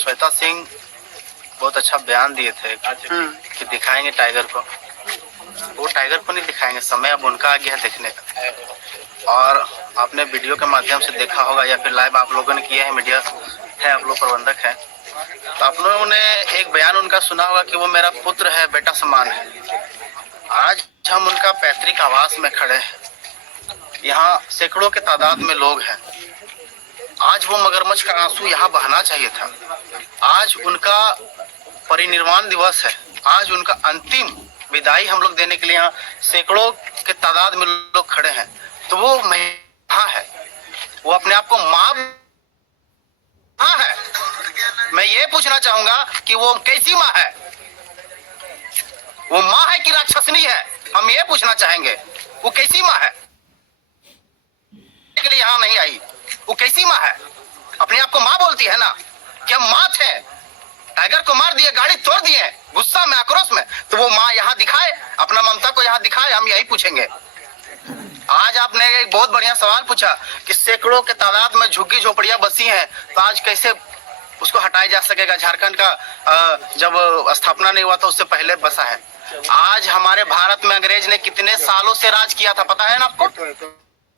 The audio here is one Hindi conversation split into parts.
श्वेता सिंह बहुत अच्छा बयान दिए थे कि दिखाएंगे टाइगर को। वो टाइगर को नहीं दिखाएंगे, समय अब उनका आ गया है देखने का। और आपने वीडियो के माध्यम से देखा होगा या फिर लाइव आप लोगों ने किया है, मीडिया है, आप लोग प्रबंधक हैं, तो आप लोगों ने एक बयान उनका सुना होगा कि वो मेरा पुत्र है, बेटा समान है। आज हम उनका पैतृक आवास में खड़े हैं, यहाँ सैकड़ों के तादाद में लोग हैं। आज वो मगरमच्छ का आंसू यहाँ बहना चाहिए था। आज उनका परिनिर्वाण दिवस है, आज उनका अंतिम विदाई हम लोग देने के लिए यहाँ सैकड़ों के तादाद में लोग खड़े हैं। तो वो माँ है, वो अपने आप को माँ है। मैं ये पूछना चाहूंगा कि वो कैसी माँ है? वो माँ है कि राक्षसनी है? हम ये पूछना चाहेंगे, वो कैसी माँ है? के लिए यहाँ नहीं आई, वो कैसी माँ है? अपने आप को माँ बोलती है ना कि हम माँ थे, टाइगर को मार दिए, गाड़ी तोड़ दिए गुस्सा में, आक्रोश में, तो वो माँ यहाँ दिखाए, अपना ममता को यहाँ दिखाए। हम यही पूछेंगे। आज आपने एक बहुत बढ़िया सवाल पूछा कि सैकड़ों के तादाद में झुग्गी झोपड़ियां बसी हैं, तो आज कैसे उसको हटाया जा सकेगा? झारखंड का जब स्थापना नहीं हुआ था उससे पहले बसा है। आज हमारे भारत में अंग्रेज ने कितने सालों से राज किया था पता है ना आपको?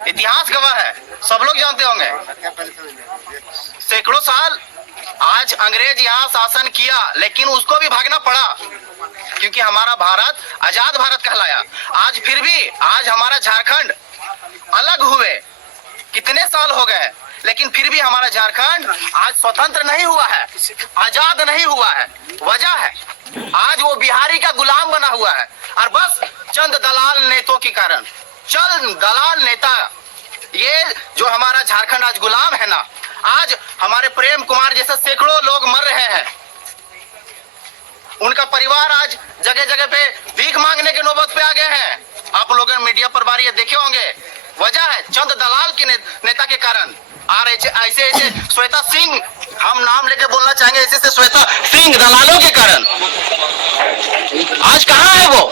इतिहास गवाह है, सब लोग जानते होंगे। सैकड़ों साल आज अंग्रेज यहाँ शासन किया, लेकिन उसको भी भागना पड़ा क्योंकि हमारा भारत आजाद भारत कहलाया। आज फिर भी आज हमारा झारखंड अलग हुए कितने साल हो गए, लेकिन फिर भी हमारा झारखंड आज स्वतंत्र नहीं हुआ है, आजाद नहीं हुआ है। वजह है आज वो बिहारी का गुलाम बना हुआ है, और बस चंद दलाल नेताओं के कारण, चंद दलाल नेता, ये जो हमारा झारखंड आज गुलाम है ना। आज हमारे प्रेम कुमार जैसे सैकड़ों लोग मर रहे हैं, उनका परिवार आज जगह जगह पे भीख मांगने के नौबत पे आ गए हैं। आप लोग मीडिया पर बार ये देखे होंगे। वजह है चंद दलाल के नेता के कारण। और ऐसे ऐसे श्वेता सिंह, हम नाम लेके बोलना चाहेंगे, ऐसे ऐसे श्वेता सिंह दलालों के कारण आज कहाँ है वो?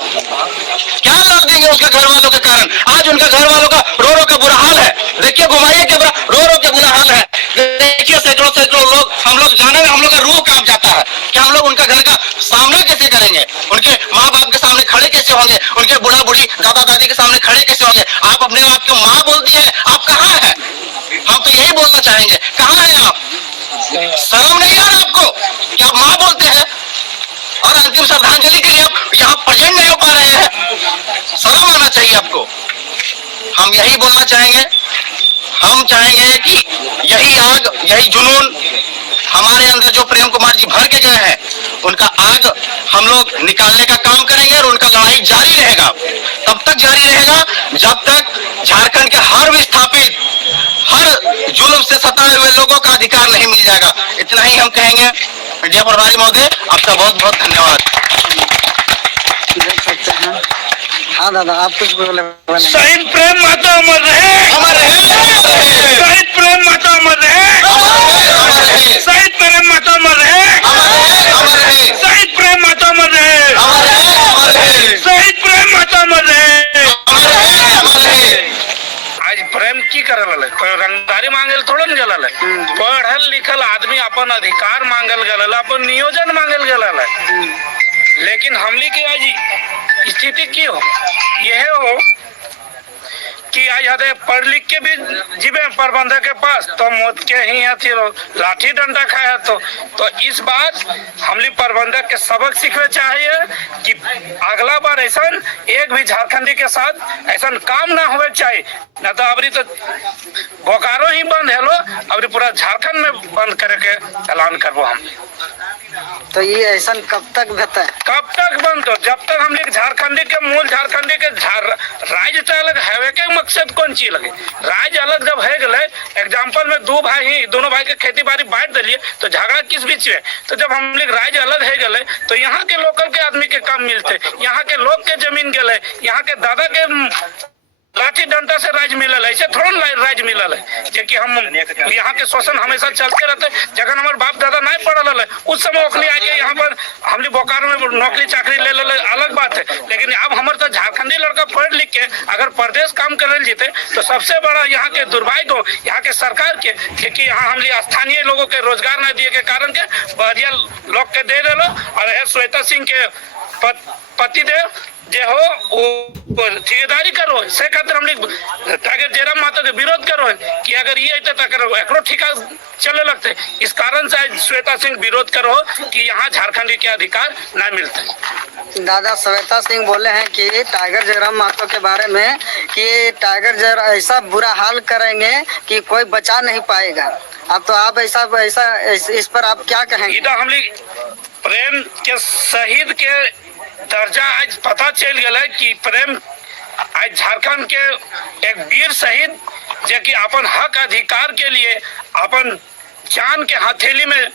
क्या लौट देंगे उसके घर वालों के कारण? आज उनका घर वालों का रो रो का बुरा हाल है। देखिए घुमाइए के रो रो के बुरा हाल है। देखिए सैकड़ों सैकड़ों लोग, हम लोग जाने में हम लोग का रूह कांप जाता है कि हम लोग उनका घर का सामना कैसे करेंगे, उनके माँ बाप के सामने खड़े कैसे होंगे, उनके बुढ़ा बुढ़ी दादा दादी के सामने खड़े कैसे होंगे। आप अपने आप को माँ बोलती है, आप कहाँ है? हम तो यही बोलना चाहेंगे, कहाँ है आप? शर्म नहीं आ रहा आपको कि आप माँ बोलते हैं और अंतिम श्रद्धांजलि के लिए आप यहाँ प्रेजेंट नहीं हो पा रहे हैं? शर्म आना चाहिए आपको। हम यही बोलना चाहेंगे, हम चाहेंगे कि यही आग, यही जुनून हमारे अंदर जो प्रेम कुमार जी भर के गए हैं, उनका आग हम लोग निकालने का काम करेंगे और उनका लड़ाई जारी रहेगा। तब तक जारी रहेगा जब तक झारखंड के हर विस्थापित, हर जुल्म से सताए हुए लोगों का अधिकार नहीं मिल जाएगा। इतना ही हम कहेंगे। मीडिया प्रभारी महोदय, आपका बहुत बहुत धन्यवाद। हाँ दादा, आप कुछ बोले। शहीद प्रेम माता अमर रहे, अमर रहे। शहीद प्रेम माता अमर रहे, शहीद प्रेम माता अमर रहे, शहीद प्रेम माता अमर रहे, शहीद प्रेम माता अमर रहे। आज प्रेम की करल है, कोई रंगदारी मांगल थोड़ा न गलल है। पढ़ल लिखल आदमी अपन अधिकार मांगल गलल, अपन नियोजन मांगल गलल है। लेकिन हमली की आज स्थिति की हो, यह हो कि आज हदे पढ़ लिख के भी जीवे प्रबंधक के पास तो मौत के ही अथी लाठी डंडा खाया। तो इस बार हमली प्रबंधक के सबक सीखना चाहिए कि अगला बार ऐसा एक भी झारखंडी के साथ ऐसा काम ना होवे चाहिए। न तो अबरी तो बोकारो ही बंद है लो, अबरी पूरा झारखंड में बंद करे के ऐलान करबो हम। तो ये ऐसा कब तक बता है? कब तक बंद हो? जब तक हम लोग झारखंडी के मूल झारखंडी के राज्य से अलग है के मकसद कौन चीज लगे? राज्य अलग जब है गए, एग्जाम्पल में दो भाई ही, दोनों भाई के खेती बाड़ी बांट दिलिए तो झगड़ा किस बीच में? तो जब हम लोग राज्य अलग है गए तो यहाँ के लोकल के आदमी के काम मिलते, यहाँ के लोग के जमीन गए, यहाँ के दादा के लाठी डंडा से राज मिलल है, ऐसे थोड़ा राज मिलल है। क्योंकि हम यहाँ के शोषण हमेशा चलते रहते। जगह हमारे बाप दादा नहीं पढ़ल है, उस समय ओखली आके यहाँ पर हमने बोकारो में नौकरी चाकरी ले ले, अलग बात है। लेकिन अब हमारे तो झारखंडी लड़का पढ़ लिख के अगर प्रदेश काम करे जीते तो सबसे बड़ा यहाँ के दुर्भाग्य हो यहाँ के सरकार के, क्योंकि यहाँ हमने स्थानीय लोगों के रोजगार न दिए के कारण के बहरिया लोग के दे दिलो और है श्वेता सिंह के पति देव जे हो वो ठेकेदारी करो से खातिर हम लोग टाइगर जयराम महतो के विरोध करो कि अगर ये अते तक एकरो ठिका चले लगते। इस कारण से आज श्वेता सिंह विरोध करो कि यहाँ झारखंड के अधिकार न मिलते। दादा श्वेता सिंह बोले हैं कि टाइगर जयराम महतो के बारे में कि टाइगर जयराम ऐसा बुरा हाल करेंगे कि कोई बचा नहीं पाएगा। अब तो आप ऐसा इस पर आप क्या कहेंगे? इधर हम लोग प्रेम के शहीद के दर्जा आज पता चल गया कि प्रेम आज झारखंड के एक वीर शहीद जे कि अपन हक अधिकार के लिए अपन जान के हथेली में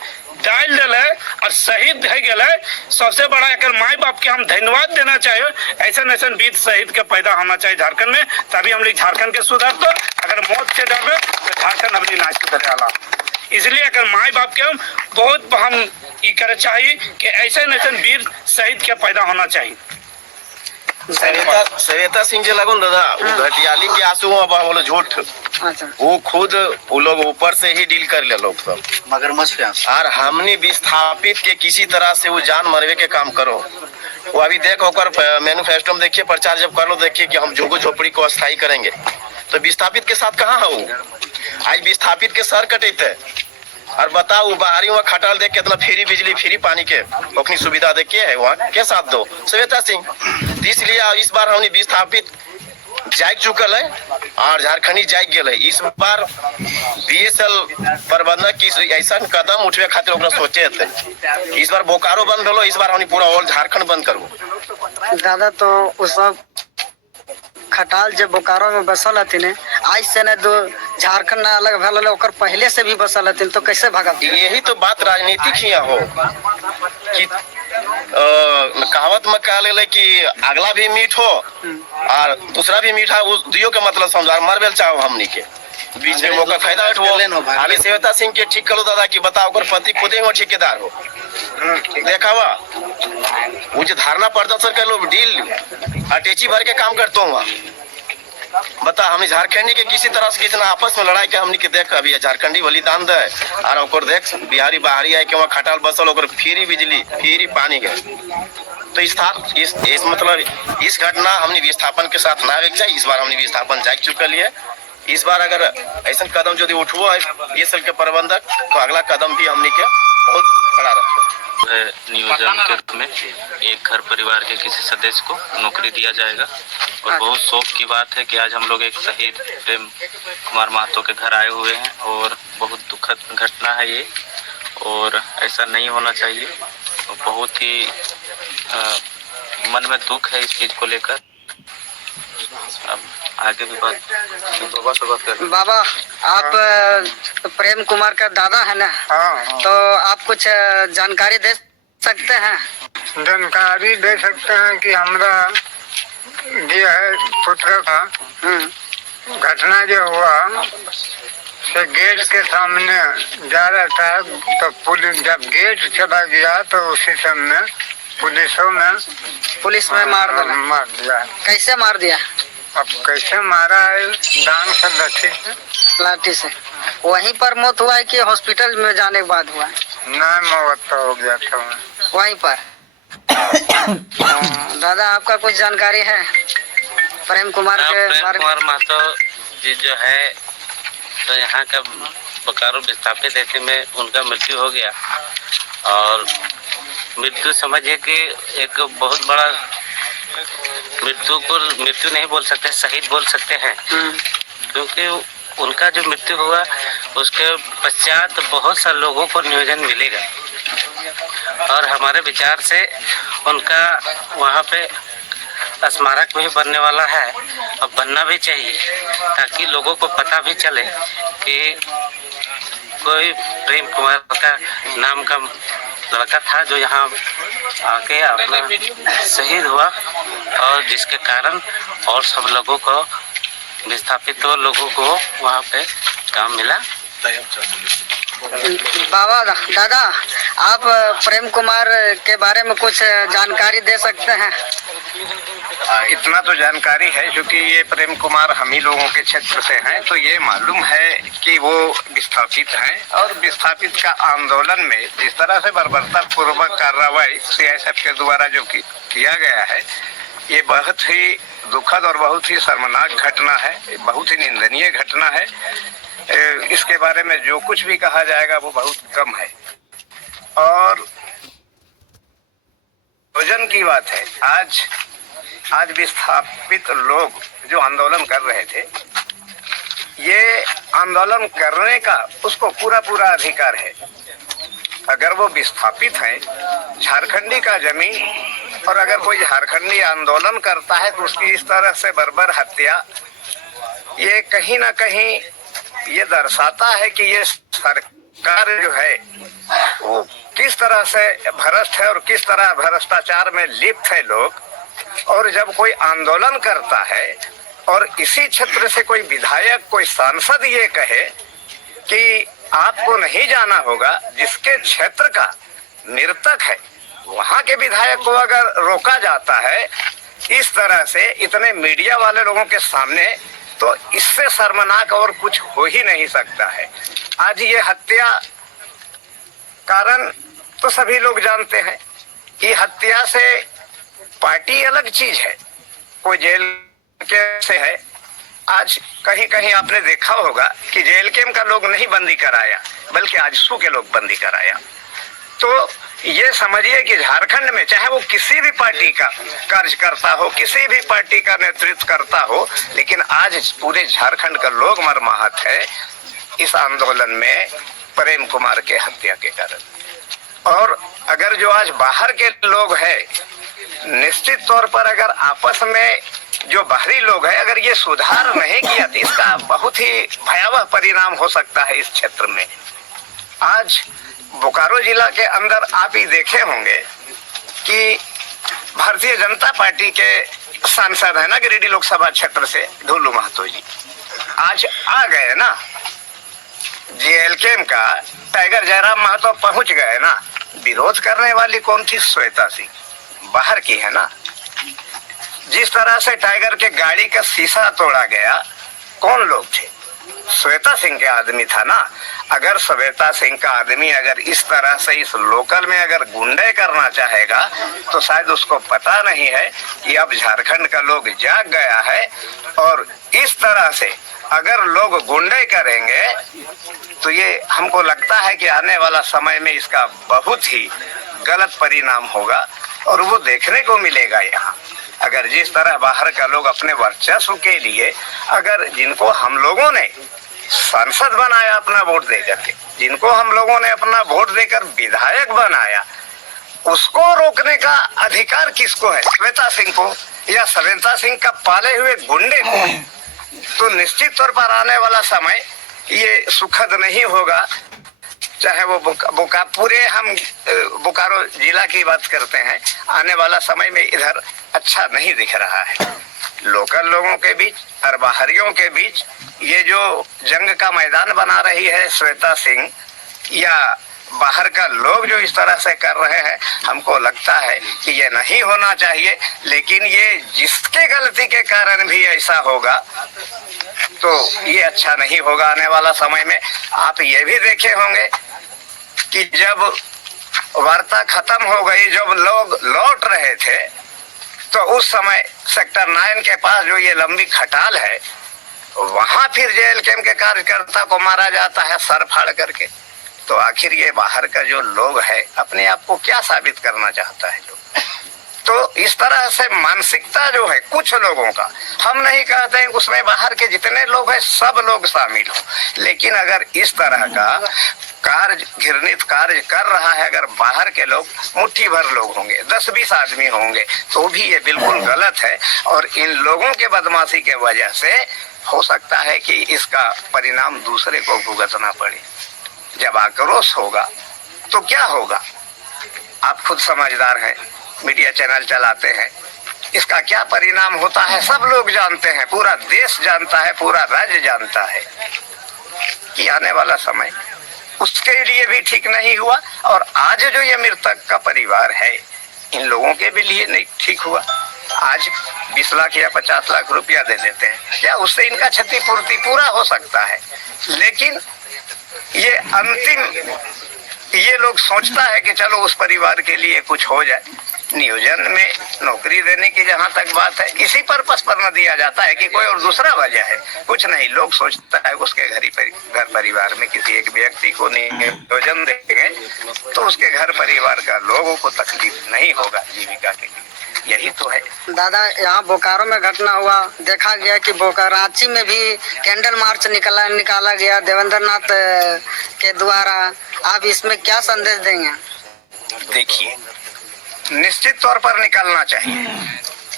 डाल दिले और शहीद हो गए। सबसे बड़ा एक माई बाप के हम धन्यवाद देना चाहिए। ऐसा वीर शहीद के पैदा होना चाहिए झारखंड में, तभी हम लोग झारखंड के सुधार। तो अगर मौत से डरे तो झारखंड अपनी नाच सुधरे वाला। इसलिए अगर माई बाप के हम बहुत हम ये करे चाहिए कि ऐसे वीर शहीद के पैदा होना चाहिए। सविता सिंह जी लगन दादा घटियाली के आंसू बोलो झूठ। अच्छा। वो खुद वो लोग ऊपर से ही डील कर ले लोग सब मगरमच्छ और हमने विस्थापित के किसी तरह से वो जान मरवे के काम करो। वो अभी देखो मैनिफेस्टो में देखिए, प्रचार जब कर लो देखिए कि हम झुग्गू झोपड़ी को अस्थायी करेंगे, तो विस्थापित के साथ कहाँ हो? आज विस्थापित के सर कटेते और बताओ बाहरी वहाँ खटाल देख के इतना फ्री बिजली फ्री पानी के अपनी सुविधा देख के है वहाँ के साथ दो श्वेता सिंह। इसलिए इस बार हमने विस्थापित जाग चुकल है और झारखंडी जाग गए है। इस बार बीएसएल प्रबंधक की ऐसा कदम उठवे खातिर ओकरा सोचे थे। इस बार बोकारो बंद भेलो, इस बार हमने पूरा ऑल झारखंड बंद करबो। दादा तो उस खटाल जब बोकारो में बसल हथिन, आज से न दो झारखंड अलग भल ओकर पहले से भी बसल हथिन, तो कैसे भागत? यही तो बात राजनीतिक ही हो कि कहावत में कहा ले कि अगला भी मीठ हो और दूसरा भी मीठा, उस दियो के मतलब समझा मरबेल चाहो हमनी के बीच में मौका फायदा उठो। अभी श्वेता सिंह के ठीक करो दादा कि बताओ ओकर पति खुदे हो ठेकेदार हो देखावा वो जो धारणा प्रदर्शन कर लो डील अटैची भर के काम करते हो वहाँ। बता हमें झारखंडी के किसी तरह से कितना आपस में लड़ाई के हमने के देख अभी झारखंडी बलिदान दे और ओकर देख बिहारी बाहरी आए के वहाँ खटाल बसल ओकर फ्री बिजली फ्री पानी के। तो इस मतलब इस घटना हमने विस्थापन के साथ ना वेक जाए। इस बार हमने विस्थापन जाग चुकल है। इस बार अगर ऐसा कदम यदि उठवो है ये साल के प्रबंधक, तो अगला कदम भी हमने के बहुत बड़ा रखो। नियोजन के रूप में एक घर परिवार के किसी सदस्य को नौकरी दिया जाएगा और बहुत शौक की बात है कि आज हम लोग एक शहीद प्रेम कुमार महतो के घर आए हुए हैं और बहुत दुखद घटना है ये और ऐसा नहीं होना चाहिए। और बहुत ही मन में दुख है इस चीज को लेकर। अब आगे भी बात बाबा आप प्रेम कुमार का दादा है ना? हाँ। तो आप कुछ जानकारी दे सकते हैं? जानकारी दे सकते हैं कि हमारा जो है पुत्र का घटना जो हुआ से गेट के सामने जा रहा था, तो पुलिस जब गेट चला गया तो उसी समय पुलिस में मार दिया। कैसे मार दिया? अब कैसे मारा है? डांग से लाठी से। वहीं पर मौत हुआ है कि हॉस्पिटल में जाने के बाद हुआ? नहीं, मौत तो हो गया था वहीं पर। दादा आपका कुछ जानकारी है प्रेम कुमार के बारे में? कुमार महतो जी जो है तो यहाँ का बोकारो विस्थापित ऐसे में उनका मृत्यु हो गया और मृत्यु समझिए कि एक बहुत बड़ा मृत्यु को मृत्यु नहीं बोल सकते, शहीद बोल सकते हैं, क्योंकि उनका जो मृत्यु हुआ उसके पश्चात बहुत सारे लोगों को नियोजन मिलेगा और हमारे विचार से उनका वहाँ पे स्मारक भी बनने वाला है और बनना भी चाहिए ताकि लोगों को पता भी चले कि कोई प्रेम कुमार का नाम का लड़का था जो यहाँ आके अपना शहीद हुआ और जिसके कारण और सब लोगों को विस्थापित लोगों को वहाँ पे काम मिला। बाबा दादा, आप प्रेम कुमार के बारे में कुछ जानकारी दे सकते हैं? इतना तो जानकारी है, क्योंकि ये प्रेम कुमार हम ही लोगों के क्षेत्र से हैं, तो ये मालूम है कि वो विस्थापित हैं। और विस्थापित का आंदोलन में जिस तरह से बर्बरता पूर्वक कार्रवाई सीआईएसएफ के द्वारा जो किया गया है, ये बहुत ही दुखद और बहुत ही शर्मनाक घटना है, बहुत ही निंदनीय घटना है। इसके बारे में जो कुछ भी कहा जाएगा वो बहुत कम है। और भोजन की बात है, आज विस्थापित लोग जो आंदोलन कर रहे थे, ये आंदोलन करने का उसको पूरा अधिकार है। अगर वो विस्थापित हैं, झारखंडी का जमीन, और अगर कोई झारखंडी आंदोलन करता है तो उसकी इस तरह से बर्बर हत्या, ये कहीं ना कहीं ये दर्शाता है कि ये सरकार जो है वो किस तरह से भ्रष्ट है और किस तरह भ्रष्टाचार में लिप्त है लोग। और जब कोई आंदोलन करता है और इसी क्षेत्र से कोई विधायक, कोई सांसद ये कहे कि आपको नहीं जाना होगा, जिसके क्षेत्र का निरतक है, वहां के विधायक को अगर रोका जाता है इस तरह से इतने मीडिया वाले लोगों के सामने, तो इससे शर्मनाक और कुछ हो ही नहीं सकता है। आज ये हत्या कारण तो सभी लोग जानते हैं कि हत्या से पार्टी अलग चीज है, कोई जेल के से है। आज कहीं कहीं आपने देखा होगा कि जेल कैंप का लोग नहीं बंदी कराया, बल्कि आजसू के लोग बंदी कराया। तो ये समझिए कि झारखंड में चाहे वो किसी भी पार्टी का कार्यकर्ता हो, किसी भी पार्टी का नेतृत्व करता हो, लेकिन आज पूरे झारखंड का लोग मर्माहत है इस आंदोलन में प्रेम कुमार के हत्या के कारण। और अगर जो आज बाहर के लोग हैं, निश्चित तौर पर अगर आपस में जो बाहरी लोग हैं, अगर ये सुधार नहीं किया तो इसका बहुत ही भयावह परिणाम हो सकता है इस क्षेत्र में। आज बोकारो जिला के अंदर आप ही देखे होंगे कि भारतीय जनता पार्टी के सांसद है ना, गिरिडीह लोकसभा क्षेत्र से ढोलू महतो जी, आज आ गए ना जेल कैंप का। टाइगर जयराम महतो पहुंच गए ना। विरोध करने वाली कौन थी? श्वेता सिंह, बाहर की है ना। जिस तरह से टाइगर के गाड़ी का शीशा तोड़ा गया, कौन लोग थे? श्वेता सिंह के आदमी था ना। अगर श्वेता सिंह का आदमी अगर इस तरह से इस लोकल में अगर गुंडे करना चाहेगा, तो शायद उसको पता नहीं है कि अब झारखंड का लोग जाग गया है। और इस तरह से अगर लोग गुंडे करेंगे तो ये हमको लगता है कि आने वाला समय में इसका बहुत ही गलत परिणाम होगा। और वो देखने को मिलेगा यहाँ। अगर जिस तरह बाहर का लोग अपने वर्चस्व के लिए, अगर जिनको हम लोगों ने सांसद बनाया अपना वोट देकर के, जिनको हम लोगों ने अपना वोट देकर विधायक बनाया, उसको रोकने का अधिकार किसको है? श्वेता सिंह को या श्वेता सिंह का पाले हुए गुंडे को? तो निश्चित तौर पर आने वाला समय ये सुखद नहीं होगा। चाहे वो पूरे हम बोकारो जिला की बात करते हैं, आने वाला समय में इधर अच्छा नहीं दिख रहा है। लोकल लोगों के बीच और बाहरियों के बीच ये जो जंग का मैदान बना रही है श्वेता सिंह, या बाहर का लोग जो इस तरह से कर रहे हैं, हमको लगता है कि ये नहीं होना चाहिए। लेकिन ये जिसके गलती के कारण भी ऐसा होगा तो ये अच्छा नहीं होगा आने वाला समय में। आप ये भी देखे होंगे कि जब वार्ता खत्म हो गई, जब लोग लौट रहे थे, तो उस समय सेक्टर 9 के पास जो ये लंबी खटाल है, वहां फिर जेल कैंप के कार्यकर्ता को मारा जाता है सर फाड़ करके। तो आखिर ये बाहर का जो लोग है अपने आप को क्या साबित करना चाहता है लोग? तो इस तरह से मानसिकता जो है कुछ लोगों का, हम नहीं कहते हैं उसमें बाहर के जितने लोग हैं सब लोग शामिल हो, लेकिन अगर इस तरह का घृणित कार्य कर रहा है, अगर बाहर के लोग मुट्ठी भर लोग होंगे, 10-20 आदमी होंगे, तो भी ये बिल्कुल गलत है। और इन लोगों के बदमाशी के वजह से हो सकता है कि इसका परिणाम दूसरे को भुगतना पड़े। जब आक्रोश होगा तो क्या होगा? आप खुद समझदार हैं, मीडिया चैनल चलाते हैं, इसका क्या परिणाम होता है सब लोग जानते हैं, पूरा देश जानता है, पूरा राज्य जानता है कि आने वाला समय उसके लिए भी ठीक नहीं हुआ, और आज जो ये मृतक का परिवार है इन लोगों के भी लिए नहीं ठीक हुआ। आज 20 लाख या 50 लाख रुपया दे देते हैं, क्या उससे इनका क्षतिपूर्ति पूरा हो सकता है? लेकिन ये अंतिम ये लोग सोचता है कि चलो उस परिवार के लिए कुछ हो जाए। नियोजन में नौकरी देने की जहां तक बात है, इसी पर्पस पर न दिया जाता है कि कोई और दूसरा वजह है, कुछ नहीं। लोग सोचता है उसके घर परिवार में किसी एक व्यक्ति को नियोजन देंगे तो उसके घर परिवार का लोगों को तकलीफ नहीं होगा जीविका के लिए, यही तो है। दादा, यहाँ बोकारो में घटना हुआ, देखा गया कि रांची में भी कैंडल मार्च निकाला गया देवेंद्र नाथ के द्वारा। आप इसमें क्या संदेश देंगे? देखिए, निश्चित तौर पर निकलना चाहिए,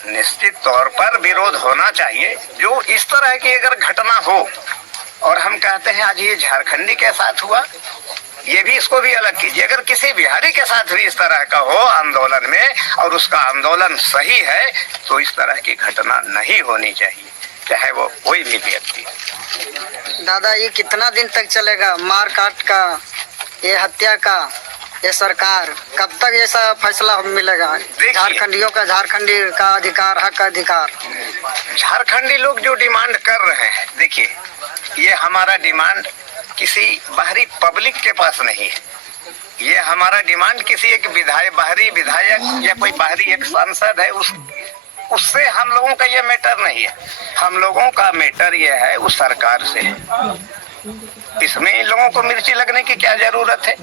निश्चित तौर पर विरोध होना चाहिए। जो इस तरह की अगर घटना हो, और हम कहते हैं आज ये झारखंडी के साथ हुआ, ये भी इसको भी अलग कीजिए। अगर किसी बिहारी के साथ भी इस तरह का हो आंदोलन में और उसका आंदोलन सही है, तो इस तरह की घटना नहीं होनी चाहिए, चाहे वो कोई भी व्यक्ति। दादा, ये कितना दिन तक चलेगा मार काट का, ये हत्या का, ये सरकार कब तक ऐसा फैसला मिलेगा? झारखंडियों का, झारखंडी का अधिकार, हक अधिकार। झारखंडी लोग जो डिमांड कर रहे हैं, देखिए ये हमारा डिमांड किसी बाहरी पब्लिक के पास नहीं है, ये हमारा डिमांड किसी एक बाहरी विधायक या कोई बाहरी एक सांसद है उससे हम लोगों का ये मैटर नहीं है। हम लोगों का मैटर ये है उस सरकार से। इसमें इन लोगों को मिर्ची लगने की क्या जरूरत है?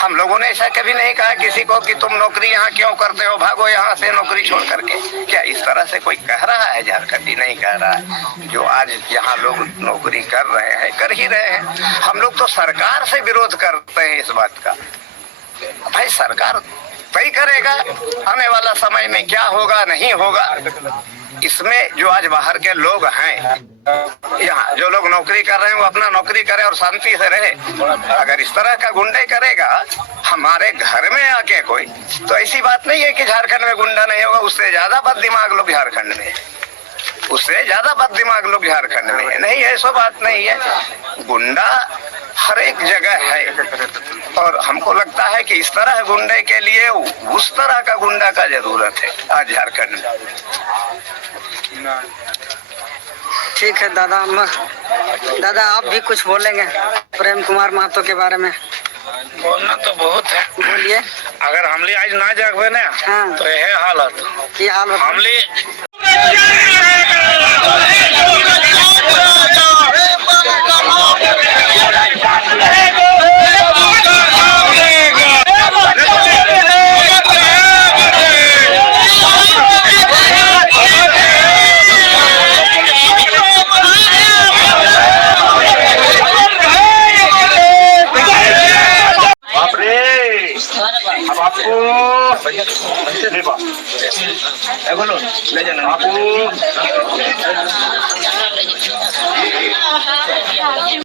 हम लोगों ने ऐसा कभी नहीं कहा किसी को कि तुम नौकरी यहाँ क्यों करते हो, भागो यहाँ से नौकरी छोड़ करके। क्या इस तरह से कोई कह रहा है? झारखंडी नहीं कह रहा है। जो आज यहाँ लोग नौकरी कर रहे हैं, कर ही रहे हैं। हम लोग तो सरकार से विरोध करते हैं इस बात का। भाई सरकार तय करेगा आने वाला समय में क्या होगा नहीं होगा। इसमें जो आज बाहर के लोग हैं, यहाँ जो लोग नौकरी कर रहे हैं वो अपना नौकरी करे और शांति से रहे। अगर इस तरह का गुंडे करेगा हमारे घर में आके कोई, तो ऐसी बात नहीं है कि झारखंड में गुंडा नहीं होगा। उससे ज्यादा बददिमाग लोग झारखंड में है, उससे ज्यादा बददिमाग लोग झारखंड में है। नहीं, ऐसा बात नहीं है। गुंडा हर एक जगह है, और हमको लगता है कि इस तरह गुंडे के लिए उस तरह का गुंडा का जरूरत है आज झारखंड में। ठीक है दादा। दादा, आप भी कुछ बोलेंगे प्रेम कुमार महतो के बारे में? बोलना तो बहुत है, बोलिए। अगर हमले आज ना जागवे ना, हाँ। तो यह हालत हमले ले जाना।